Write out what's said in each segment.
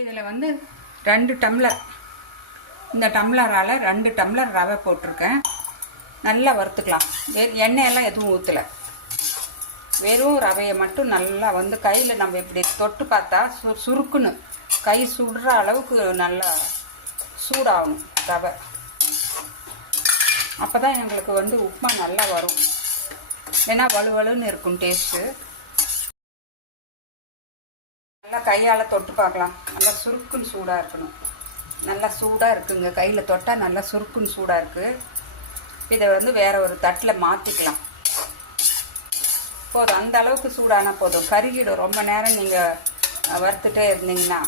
இதில் வந்து 2 டம்ளர், இந்த டம்ளரால் 2 டம்ளர் ரவை போட்டிருக்கேன். நல்லா வறுத்துக்கலாம். எண்ணெயெல்லாம் எதுவும் ஊற்றலை, வெறும் ரவையை மட்டும் நல்லா வந்து கையில் நம்ம இப்படி தொட்டு பார்த்தா சுருக்குன்னு கை சுடுற அளவுக்கு நல்லா சூடாகணும் ரவை. அப்போ தான் எங்களுக்கு வந்து உப்புமா நல்லா வரும். ஏன்னா வலுவலுன்னு இருக்கும் டேஸ்ட்டு. நல்லா கையால் தொட்டு பார்க்கலாம். நல்லா சுருக்குன்னு சூடாக இருக்கணும். நல்லா சூடாக இருக்குங்க, கையில் தொட்டால் நல்லா சுருக்குன்னு சூடாக இருக்குது. இதை வந்து வேறு ஒரு தட்டில் மாற்றிக்கலாம். போதும், அந்த அளவுக்கு சூடானா போதும். கருகிடும் ரொம்ப நேரம் நீங்கள் வறுத்துட்டே இருந்தீங்கன்னா.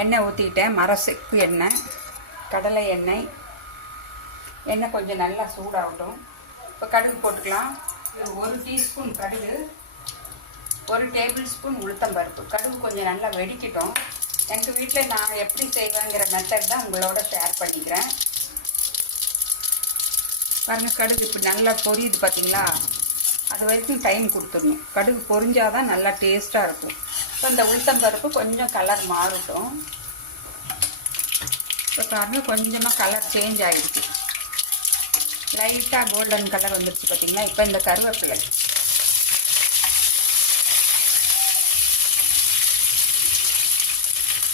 எண்ணெய் ஊற்றிக்கிட்டேன், மரசெக்கு எண்ணெய், கடலை எண்ணெய். எண்ணெய் கொஞ்சம் நல்லா சூடாகட்டும். இப்போ கடுகு போட்டுக்கலாம். 1 டீஸ்பூன் கடுகு, 1 டேபிள் ஸ்பூன் உளுத்தம்பருப்பு. கடுகு கொஞ்சம் நல்லா வெடிக்கட்டும். எங்கள் வீட்டில் நான் எப்படி செய்வேங்கிற மெத்தட் தான் உங்களோட ஷேர் பண்ணிக்கிறேன். பாருங்கள், கடுகு இப்போ நல்லா பொரியுது பார்த்தீங்களா? அது வரைக்கும் டைம் கொடுத்துடணும். கடுகு பொரிஞ்சாதான் நல்லா டேஸ்ட்டாக இருக்கும். இப்போ இந்த உளுத்தம்பருப்பு கொஞ்சம் கலர் மாறட்டும். இப்போ பாருங்கள், கொஞ்சமாக கலர் சேஞ்ச் ஆகிடுச்சு. லைட்டாக கோல்டன் கலர் வந்துடுச்சு பார்த்தீங்களா? இப்போ இந்த கருவேப்பிலை,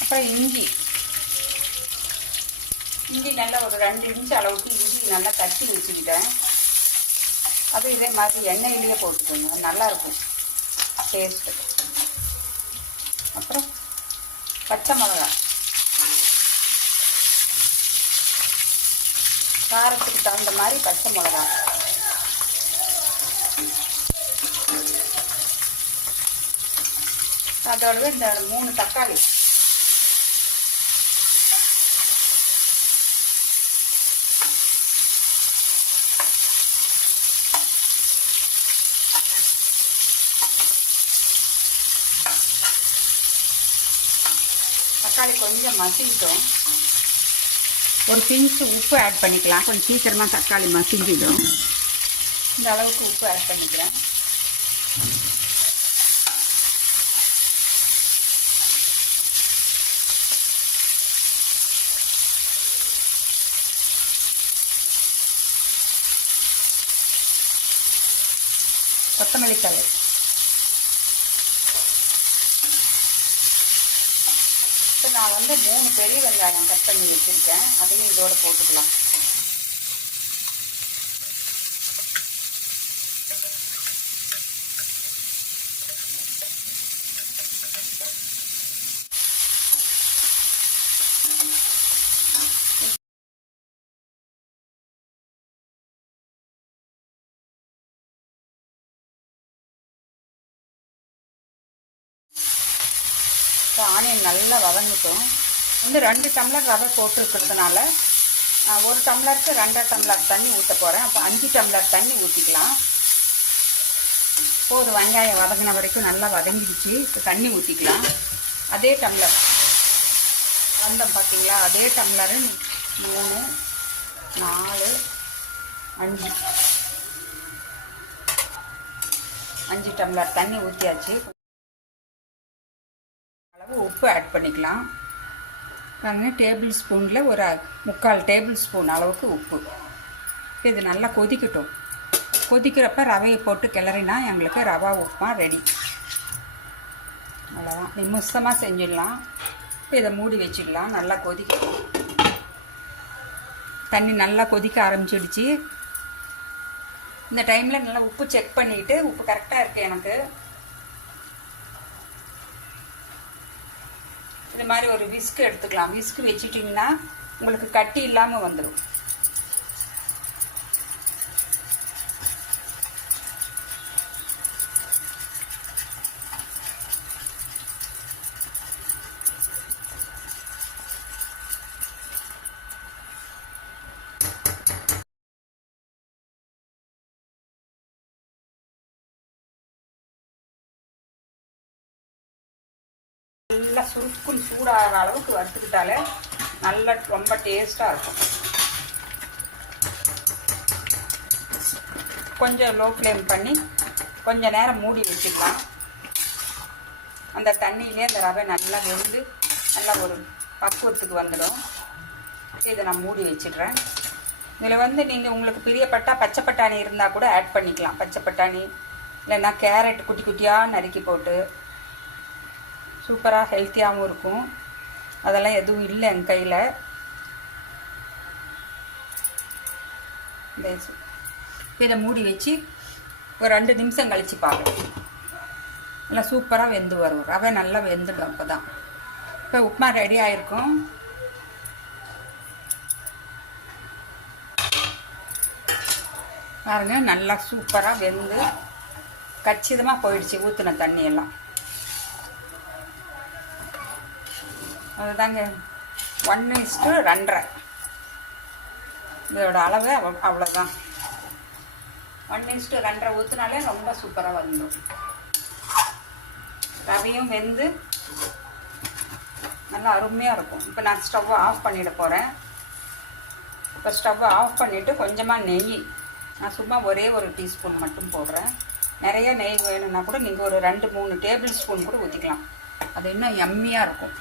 அப்புறம் இஞ்சி நல்லா ஒரு 2 இன்ச் அளவுக்கு இஞ்சி நல்லா தட்டி வச்சுக்கிட்டேன். அது இதே மாதிரி எண்ணெயிலேயே போட்டுக்கோங்க, நல்லாயிருக்கும் டேஸ்ட்டு. அப்புறம் பச்சை மிளகா, காரத்துக்கு தகுந்த மாதிரி பச்சை மிளகா. அதோடவே இந்த 3 தக்காளி. தக்காளி கொஞ்சம் மசிக்கிட்டோம். ஒரு பிஞ்சு உப்பு ஆட் பண்ணிக்கலாம். கொஞ்சம் சீக்கிரமாக தக்காளி மசிஞ்சிடும். இந்த அளவுக்கு உப்பு ஆட் பண்ணிக்கிறேன். கொத்தமல்லி தழை, நான் வந்து 3 பெரிய வெங்காயம் கட் பண்ணி வச்சுருக்கேன். அதையும் இதோடு போட்டுக்கலாம். ஆனியன் நல்லா வதங்கட்டும். வந்து 2 டம்ளர் ரவை போட்டுருக்கிறதுனால 1 டம்ளருக்கு 2.5 டம்ளர் தண்ணி ஊற்ற போகிறேன். அப்போ 5 டம்ளர் தண்ணி ஊற்றிக்கலாம். போதும், வெங்காயம் வதங்கின வரைக்கும் நல்லா வதங்கிடுச்சு. இப்போ தண்ணி ஊற்றிக்கலாம். அதே டம்ளர் வந்தோம் பார்த்தீங்களா? அதே டம்ளரு 3, 4, 5 டம்ளர் தண்ணி ஊற்றியாச்சு. அளவு உப்பு ஆட் பண்ணிக்கலாம். பாருங்க, டேபிள் ஸ்பூனில் ஒரு 3/4 டேபிள் ஸ்பூன் அளவுக்கு உப்பு. இது நல்லா கொதிக்கட்டும். கொதிக்கிறப்ப ரவையை போட்டு கிளறினா எங்களுக்கு ரவா உப்புமா ரெடி. அவ்வளோதான், நிமிஷமாக செஞ்சிடலாம். இதை மூடி வச்சிடலாம். நல்லா கொதிக்கட்டும். தண்ணி நல்லா கொதிக்க ஆரம்பிச்சிடுச்சு. இந்த டைமில் நல்லா உப்பு செக் பண்ணிவிட்டு, உப்பு கரெக்டாக இருக்குது எனக்கு. இது மாதிரி ஒரு விஸ்க் எடுத்துக்கலாம். விஸ்க் வச்சுட்டிங்கன்னா உங்களுக்கு கட்டி இல்லாமல் வந்துடும். நல்லா சுருக்குன்னு சூடாகிற அளவுக்கு வறுத்துக்கிட்டாலே நல்லா ரொம்ப டேஸ்ட்டாக இருக்கும். கொஞ்சம் லோ ஃப்ளேம் பண்ணி கொஞ்சம் நேரம் மூடி வச்சுக்கலாம். அந்த தண்ணியிலே அந்த ரவை நல்லா வெந்து நல்லா ஒரு பக்குவத்துக்கு வந்துடும். இதை நான் மூடி வச்சிடுறேன். இதில் நீங்கள் உங்களுக்கு பிரியப்பட்டா பச்சை பட்டாணி இருந்தால் கூட ஆட் பண்ணிக்கலாம். பச்சை பட்டாணி இல்லைன்னா கேரட் குட்டி குட்டியாக நறுக்கி போட்டு சூப்பராக ஹெல்த்தியாகவும் இருக்கும். அதெல்லாம் எதுவும் இல்லை என் கையில். இதை மூடி வச்சு ஒரு 2 நிமிஷம் கழித்து பார்க்கலாம். நல்லா சூப்பராக வெந்து வரும். ரவை நல்லா வெந்துடும். அப்போ தான் இப்போ உப்புமா ரெடி ஆகிருக்கும். பாருங்க, நல்லா சூப்பராக வெந்து கச்சிதமாக போயிடுச்சு ஊற்றின தண்ணியெல்லாம். அதுதாங்க 1:2. இதோட அளவு அவ்வளோதான். 1:2 ஊற்றினாலே ரொம்ப சூப்பராக வந்துடும். ரவையும் வெந்து நல்லா அருமையாக இருக்கும். இப்போ நான் ஸ்டவ்வை ஆஃப் பண்ணிட போகிறேன். இப்போ ஸ்டவ்வை ஆஃப் பண்ணிவிட்டு கொஞ்சமாக நெய், நான் சும்மா ஒரே ஒரு டீஸ்பூன் மட்டும் போடுறேன். நிறைய நெய் வேணும்னா கூட நீங்கள் ஒரு 2-3 டேபிள் ஸ்பூன் கூட ஊற்றிக்கலாம். அது இன்னும் யம்மியாக இருக்கும்.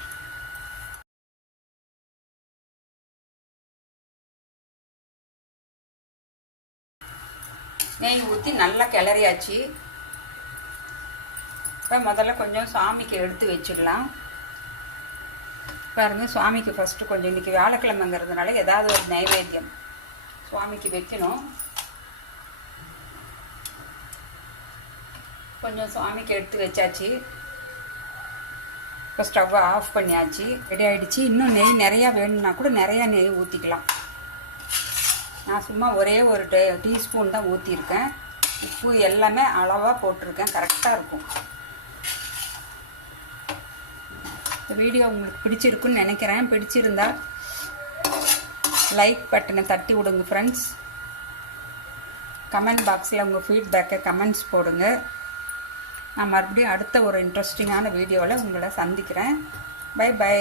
நெய் ஊற்றி நல்லா கிளறியாச்சு. இப்போ முதல்ல கொஞ்சம் சாமிக்கு எடுத்து வச்சிடலாம். பாருங்கள், சுவாமிக்கு ஃபஸ்ட்டு கொஞ்சம் இன்றைக்கி வியாழக்கிழமைங்கிறதுனால ஏதாவது ஒரு நைவேத்தியம் சுவாமிக்கு வைக்கணும். கொஞ்சம் சுவாமிக்கு எடுத்து வச்சாச்சு. இப்போ ஸ்டவ்வை ஆஃப் பண்ணியாச்சு. ரெடி ஆகிடுச்சு. இன்னும் நெய் நிறையா வேணும்னா கூட நிறையா நெய் ஊற்றிக்கலாம். நான் சும்மா ஒரே ஒரு டீஸ்பூன் தான் ஊற்றிருக்கேன். உப்பு எல்லாமே அளவாக போட்டிருக்கேன். கரெக்டாக இருக்கும். இந்த வீடியோ உங்களுக்கு பிடிச்சிருக்குன்னு நினைக்கிறேன். பிடிச்சிருந்தா லைக் பட்டனை தட்டி விடுங்க ஃப்ரெண்ட்ஸ். கமெண்ட் பாக்ஸில் உங்கள் ஃபீட்பேக்கை கமெண்ட்ஸ் போடுங்க. நான் மறுபடியும் அடுத்த ஒரு இன்ட்ரெஸ்டிங்கான வீடியோவில் உங்களை சந்திக்கிறேன். Bye by.